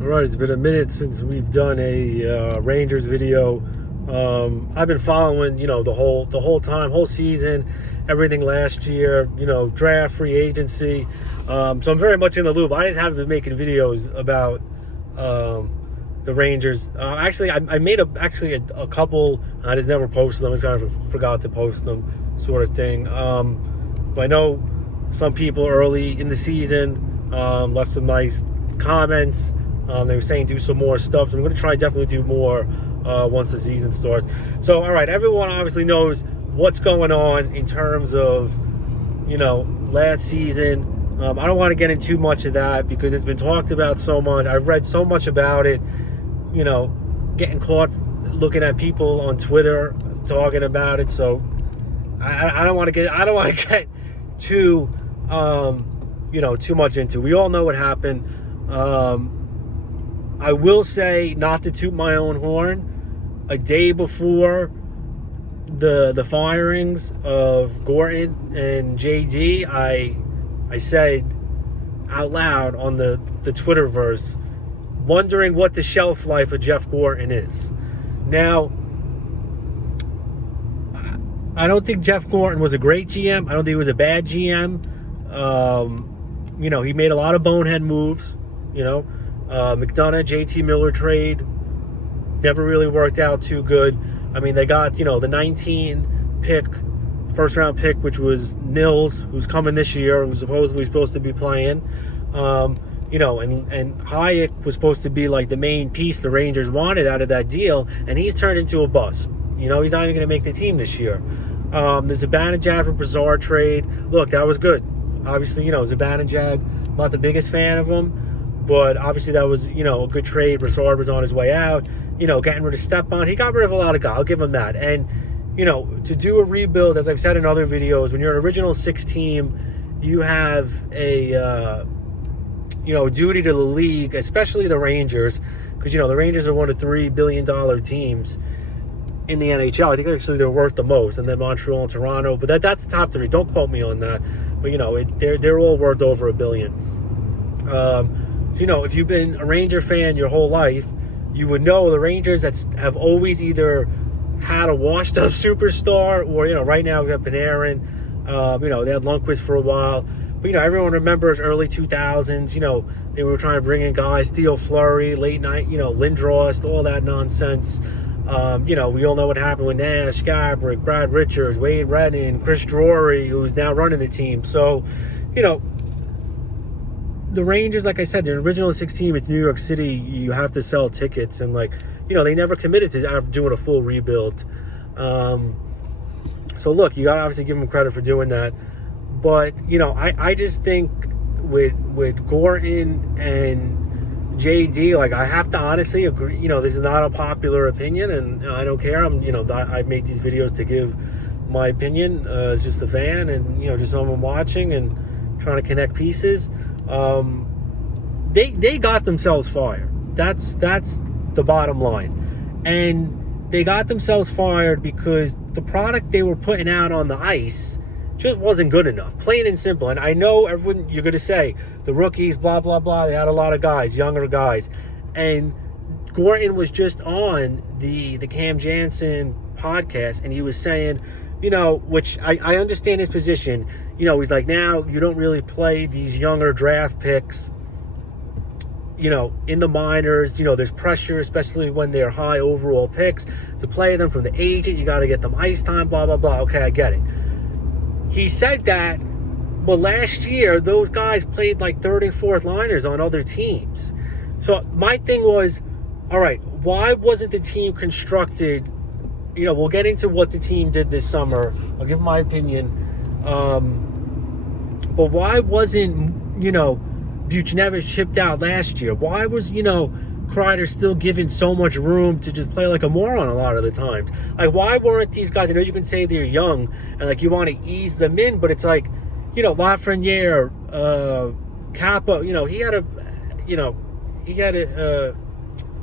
All right, it's been a minute since we've done a Rangers video. I've been following, the whole time, whole season, everything last year, draft, free agency. So I'm very much in the loop. I just haven't been making videos about the Rangers. Actually, I made a couple. I just never posted them. I just kind of forgot to post them, sort of thing. But I know some people early in the season left some nice comments. They were saying do some more stuff. So I'm going to try definitely do more once the season starts. So, all right, everyone obviously knows what's going on in terms of, last season. I don't want to get into too much of that because it's been talked about so much. I've read so much about it, getting caught looking at people on Twitter talking about it. So I don't want to get too, too much into it. We all know what happened. I will say, not to toot my own horn, a day before the firings of Gorton and JD, I said out loud on the Twitterverse, wondering what the shelf life of Jeff Gorton is. Now, I don't think Jeff Gorton was a great GM. I don't think he was a bad GM. He made a lot of bonehead moves, McDonough, JT Miller trade never really worked out too good. I mean, they got, the 19 pick, first round pick, which was Nils, who's coming this year, who's supposed to be playing. And Hayek was supposed to be like the main piece the Rangers wanted out of that deal, and he's turned into a bust. He's not even going to make the team this year. The Zibanejad for Brassard trade, look, that was good. Obviously, Zibanejad, not the biggest fan of him. But obviously that was, a good trade. Brassard was on his way out. Getting rid of Stepan. He got rid of a lot of guys. I'll give him that. And, to do a rebuild, as I've said in other videos, when you're an original six team, you have a, duty to the league, especially the Rangers. Because, the Rangers are one of $3 billion teams in the NHL. I think actually they're worth the most. And then Montreal and Toronto. But that's the top three. Don't quote me on that. But, they're all worth over $1 billion. If you've been a Ranger fan your whole life, you would know the Rangers have always either had a washed-up superstar or, right now we have Panarin. They had Lundqvist for a while. But, everyone remembers early 2000s, they were trying to bring in guys, Theo Fleury, late night, Lindros, all that nonsense. We all know what happened with Nash, Gabrick, Brad Richards, Wade Redden, Chris Drury, who's now running the team. So, the Rangers, like I said, they're an original six team. It's New York City. You have to sell tickets. And, they never committed to doing a full rebuild. So, look, you got to obviously give them credit for doing that. But, I just think with Gorton and JD, I have to honestly agree. This is not a popular opinion, and I don't care. I make these videos to give my opinion as just a fan and, just someone watching and trying to connect pieces. They got themselves fired. That's the bottom line. And they got themselves fired because the product they were putting out on the ice just wasn't good enough. Plain and simple. And I know everyone, you're going to say, the rookies, blah, blah, blah. They had a lot of guys, younger guys. And Gorton was just on the Cam Jansen podcast, and he was saying, which I understand his position. He's like, now you don't really play these younger draft picks, in the minors. There's pressure, especially when they're high overall picks, to play them from the agent. You got to get them ice time, blah, blah, blah. Okay, I get it. He said that, but last year, those guys played like third and fourth liners on other teams. So my thing was, all right, why wasn't the team constructed? We'll get into what the team did this summer. I'll give my opinion. But why wasn't, Buchnevich chipped out last year? Why was, Kreider still given so much room to just play like a moron a lot of the times? Why weren't these guys, I know you can say they're young and, you want to ease them in, but it's Lafreniere, Kappa, he had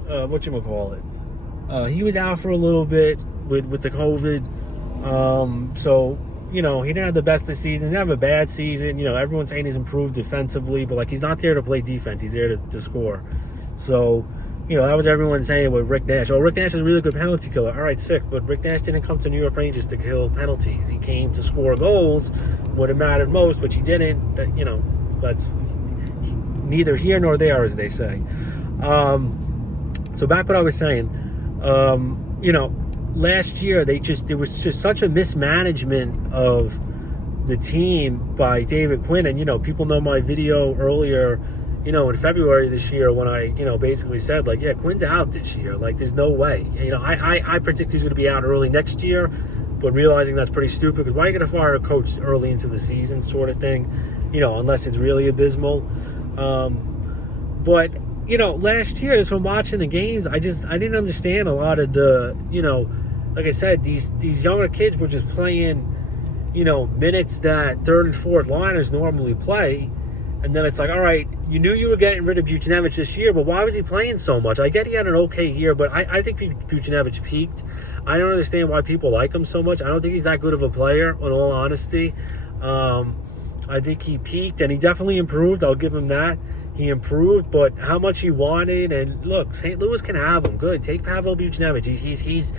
whatchamacallit? He was out for a little bit with the COVID. So, he didn't have the best of the season. He didn't have a bad season. Everyone's saying he's improved defensively, but, he's not there to play defense. He's there to score. So, that was everyone saying with Rick Nash. Oh, Rick Nash is a really good penalty killer. All right, sick. But Rick Nash didn't come to New York Rangers to kill penalties. He came to score goals when it mattered most, which he didn't. That's neither here nor there, as they say. So back what I was saying. Last year there was just such a mismanagement of the team by David Quinn. And, people know my video earlier, in February this year when I, basically said, like, yeah, Quinn's out this year. Like, there's no way. I predict he's going to be out early next year, but realizing that's pretty stupid because why are you going to fire a coach early into the season sort of thing, unless it's really abysmal. But, last year, just from watching the games, I didn't understand a lot of the, like I said, these younger kids were just playing, minutes that third and fourth liners normally play. And then it's like, all right, you knew you were getting rid of Buchnevich this year, but why was he playing so much? I get he had an okay year, but I think Buchnevich peaked. I don't understand why people like him so much. I don't think he's that good of a player, in all honesty. I think he peaked, and he definitely improved. I'll give him that. He improved, but how much he wanted, and look, St. Louis can have him. Good, take Pavel Buchnevich. He's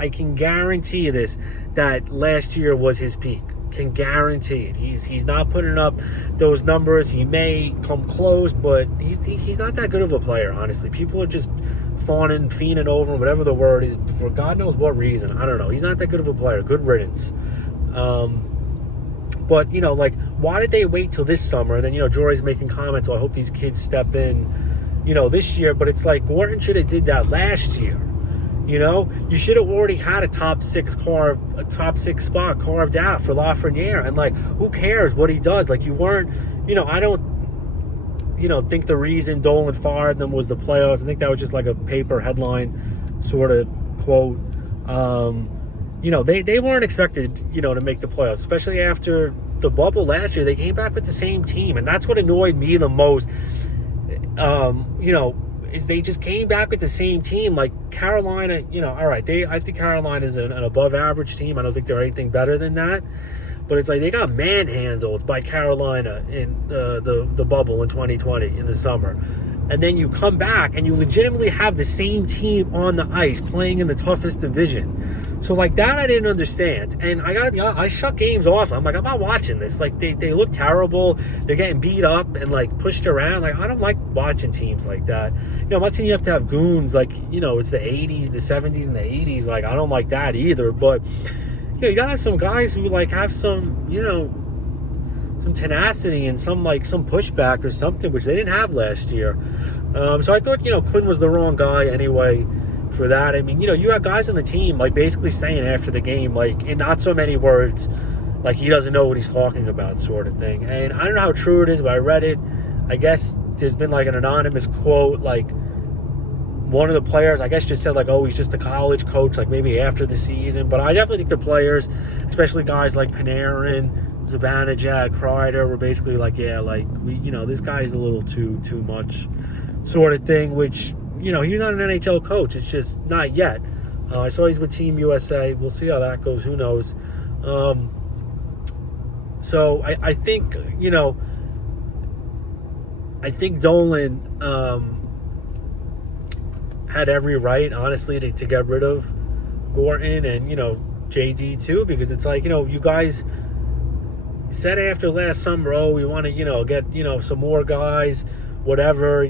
I can guarantee you this, that last year was his peak. Can guarantee it. He's not putting up those numbers. He may come close, but he's not that good of a player, honestly. People are just fiending over him, whatever the word is, for God knows what reason. I don't know. He's not that good of a player. Good riddance. But, why did they wait till this summer? And then, Jory's making comments, I hope these kids step in, this year. But it's like, Gorton should have did that last year. You should have already had a top six spot carved out for Lafreniere. And, who cares what he does? You weren't, I don't, think the reason Dolan fired them was the playoffs. I think that was just a paper headline sort of quote. They weren't expected, to make the playoffs, especially after the bubble last year. They came back with the same team, and that's what annoyed me the most. Is they just came back with the same team. Like Carolina, all right, I think Carolina is an above average team. I don't think they're anything better than that. But it's like they got manhandled by Carolina in the bubble in 2020 in the summer. And then you come back and you legitimately have the same team on the ice playing in the toughest division. So that I didn't understand. And I gotta be honest, I shut games off. I'm not watching this. They look terrible. They're getting beat up and pushed around. I don't like watching teams like that. I'm not saying you have to have goons it's the 80s, the 70s, and the 80s. I don't like that either. But you gotta have some guys who have some some tenacity and some pushback or something, which they didn't have last year. So I thought Quinn was the wrong guy anyway for that. I mean, you have guys on the team basically saying after the game in not so many words he doesn't know what he's talking about sort of thing. And I don't know how true it is, but I read it. I guess there's been an anonymous quote one of the players, I guess, just said oh, he's just a college coach, maybe after the season. But I definitely think the players, especially guys like Panarin, Zibanejad, Kreider, were basically this guy's a little too much sort of thing, which, he's not an NHL coach. It's just not yet. I saw he's with Team USA. We'll see how that goes. Who knows? So I think, I think Dolan had every right, honestly, to get rid of Gorton and, JD too, because it's you guys said after last summer, oh, we want to, get, some more guys, whatever,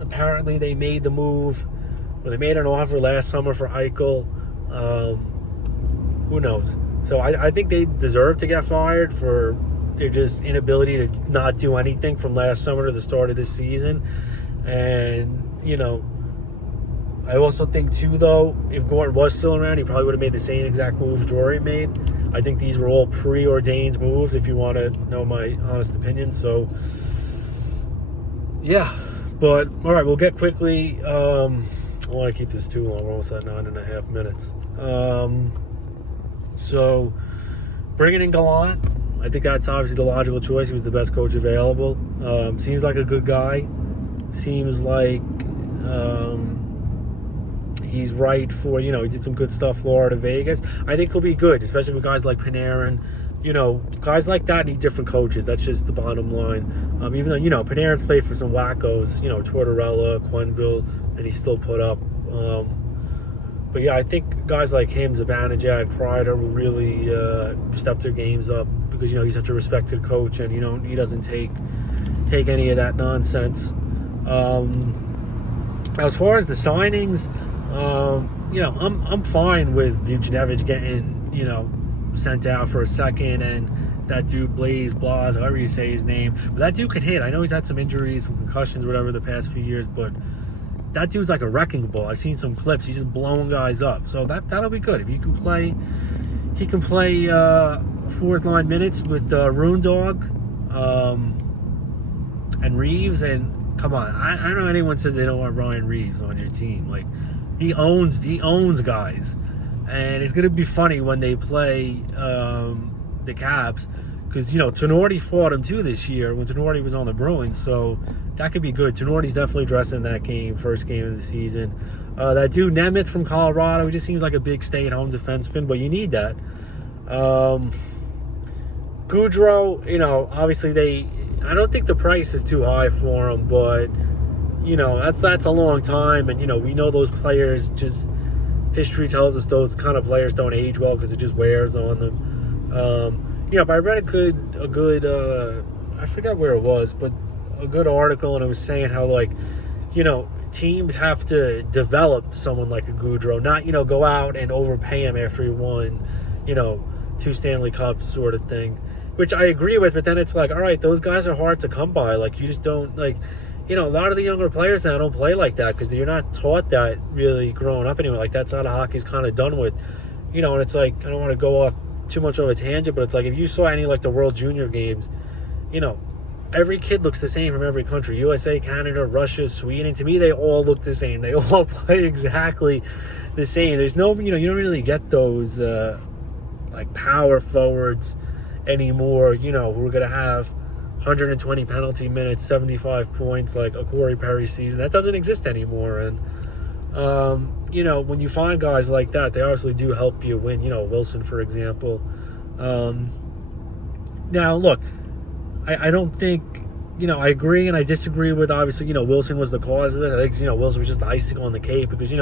apparently they made the move, or they made an offer last summer for Eichel. Who knows? So I think they deserve to get fired for their just inability to not do anything from last summer to the start of this season. And, I also think too, though, if Gorton was still around, he probably would have made the same exact moves Jory made. I think these were all preordained moves, if you want to know my honest opinion. So, yeah. But, all right, we'll get quickly. I don't want to keep this too long. We're almost at 9.5 minutes. So, bringing in Gallant, I think that's obviously the logical choice. He was the best coach available. Seems like a good guy. Seems like he's right for, he did some good stuff, Florida, Vegas. I think he'll be good, especially with guys like Panarin, Guys like that need different coaches. That's just the bottom line. Even though, Panarin's played for some wackos, Tortorella, Quenneville, and he still put up. But yeah, I think guys like him, Zibanejad, Kreider will really step their games up because, he's such a respected coach and, he doesn't take any of that nonsense. As far as the signings, I'm fine with Vucinovic getting, sent out for a second, and that dude Blaze Blas, however you say his name, but that dude can hit. I know he's had some injuries, some concussions, whatever, the past few years, but that dude's like a wrecking ball. I've seen some clips. He's just blowing guys up. So that'll be good if he can play. He can play fourth line minutes with Rune Dog and Reeves. And come on, I don't know anyone says they don't want Ryan Reeves on your team. Like he owns guys. And it's going to be funny when they play the Caps because, Tenorti fought him too this year when Tenorti was on the Bruins. So that could be good. Tenorti's definitely dressing that game, first game of the season. That dude Nemeth from Colorado, he just seems like a big stay-at-home defenseman, but you need that. Gaudreau, obviously I don't think the price is too high for him, but, that's a long time. And, we know those players just... History tells us those kind of players don't age well because it just wears on them. But I read a good I forgot where it was, but a good article, and it was saying how, like, teams have to develop someone like a Gaudreau, not, go out and overpay him after he won, 2 Stanley Cups sort of thing, which I agree with, but then it's like, all right, those guys are hard to come by. Like, you just don't, like, a lot of the younger players now don't play like that because you're not taught that really growing up anyway. Like, that's how the hockey's kind of done with, and it's like, I don't want to go off too much of a tangent, but it's like if you saw any, like, the World Junior games, every kid looks the same from every country. USA, Canada, Russia, Sweden. To me, they all look the same. They all play exactly the same. There's no, you don't really get those, like, power forwards anymore, who are going to have 120 penalty minutes, 75 points, like a Corey Perry season. That doesn't exist anymore. And, when you find guys like that, they obviously do help you win. Wilson, for example. Now, look, I don't think, I agree and I disagree with, obviously, Wilson was the cause of this. I think, Wilson was just the icing on the cake because,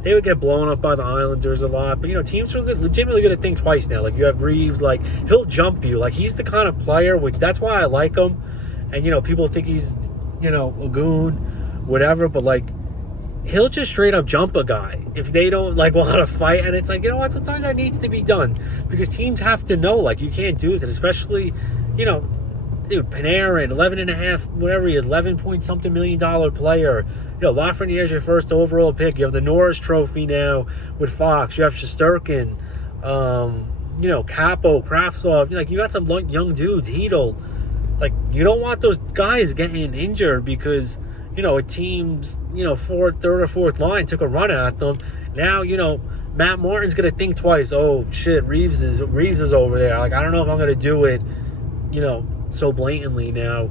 they would get blown up by the Islanders a lot. But, teams are legitimately going to think twice now. Like, you have Reeves, like, he'll jump you. Like, he's the kind of player, which that's why I like him. And, people think he's, a goon, whatever. But, like, he'll just straight up jump a guy if they don't, like, want to fight. And it's like, you know what? Sometimes that needs to be done. Because teams have to know, like, you can't do it. And especially, dude, Panarin, 11.5, whatever he is, 11-point-something $million player. Lafreniere's your first overall pick. You have the Norris Trophy now with Fox. You have Shesterkin, Capo, Kravtsov. Like, you got some young dudes, Hedel. Like, you don't want those guys getting injured because, a team's, third or fourth line took a run at them. Now, Matt Martin's going to think twice. Oh, shit, Reeves is over there. Like, I don't know if I'm going to do it, so blatantly now.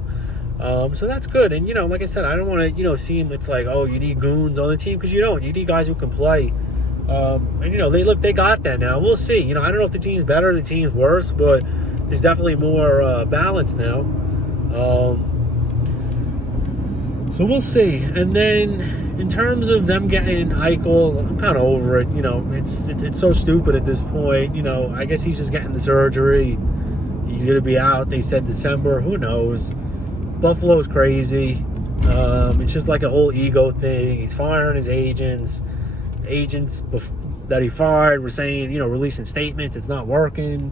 So that's good. And, like I said, I don't want to, seem it's like, oh, you need goons on the team because you don't. You need guys who can play. And, they got that now. We'll see. I don't know if the team's better, the team's worse, but there's definitely more balance now. So we'll see. And then in terms of them getting Eichel, I'm kind of over it. It's so stupid at this point. I guess he's just getting the surgery. He's going to be out. They said December. Who knows? Buffalo's crazy. It's just like a whole ego thing. He's firing his agents. The agents that he fired were saying, releasing statements. It's not working.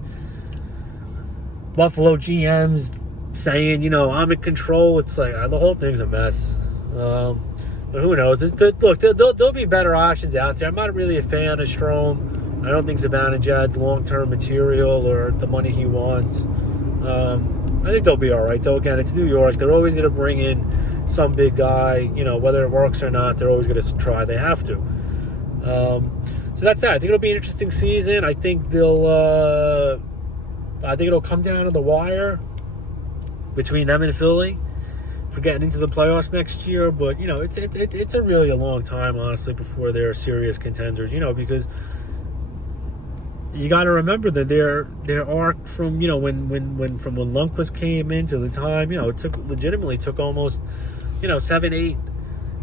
Buffalo GM's saying, I'm in control. It's like the whole thing's a mess. But who knows? Look, there'll be better options out there. I'm not really a fan of Strome. I don't think Zibanejad's long-term material or the money he wants. I think they'll be all right, though. Again, it's New York. They're always going to bring in some big guy. Whether it works or not, they're always going to try. They have to. So that's that. I think it'll be an interesting season. I think it'll come down to the wire between them and Philly for getting into the playoffs next year. But, it's a really a long time, honestly, before they're serious contenders, because you got to remember that their arc from when Lundqvist came into the time, it took almost 7-8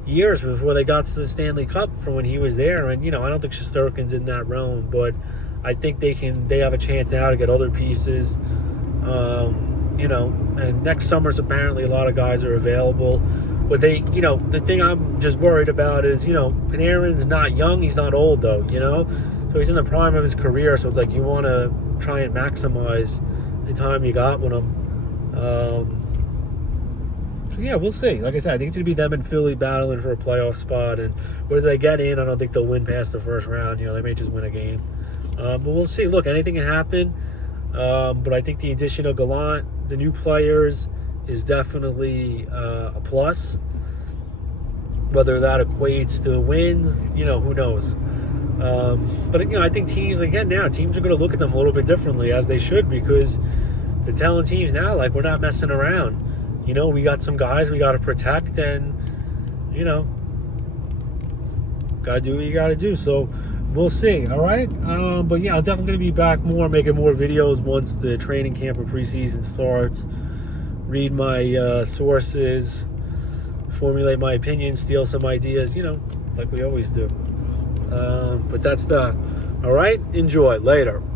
years before they got to the Stanley Cup from when he was there. And I don't think Shesterkin's in that realm, but I think they have a chance now to get other pieces. And next summer's apparently a lot of guys are available. But the thing I'm just worried about is, Panarin's not young, he's not old though, So he's in the prime of his career, so it's like you want to try and maximize the time you got with him. So yeah, we'll see. Like I said, I think it's going to be them and Philly battling for a playoff spot. And whether they get in, I don't think they'll win past the first round. They may just win a game. But we'll see. Look, anything can happen. But I think the addition of Gallant, the new players, is definitely a plus. Whether that equates to wins, who knows. But I think teams are going to look at them a little bit differently, as they should, because they're telling teams now, like, we're not messing around. We got some guys we got to protect, and got to do what you got to do. So we'll see. All right. But yeah, I'm definitely going to be back making more videos once the training camp or preseason starts. Read my sources, formulate my opinions, steal some ideas, like we always do. But that's that. All right. Enjoy. Later.